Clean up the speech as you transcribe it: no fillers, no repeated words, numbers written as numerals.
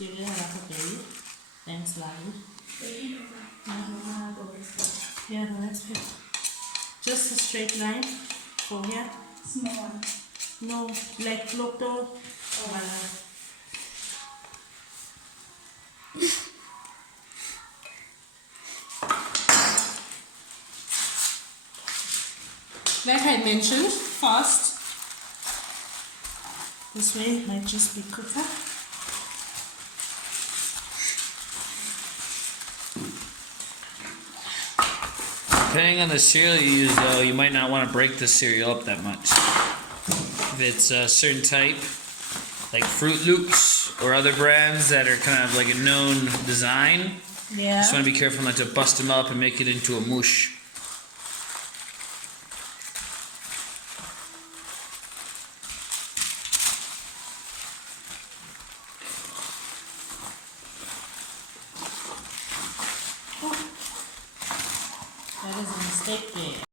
You didn't have a baby. Thanks, Larry. Yeah, the next bit. Just a straight line for here. Small one. No, like local. Like I mentioned, fast. This way might just be quicker. Depending on the cereal you use, though, you might not want to break the cereal up that much. If it's a certain type, like Fruit Loops or other brands that are kind of like a known design, Yeah. just want to be careful not to bust them up and make it into a mush. That is a mistake there.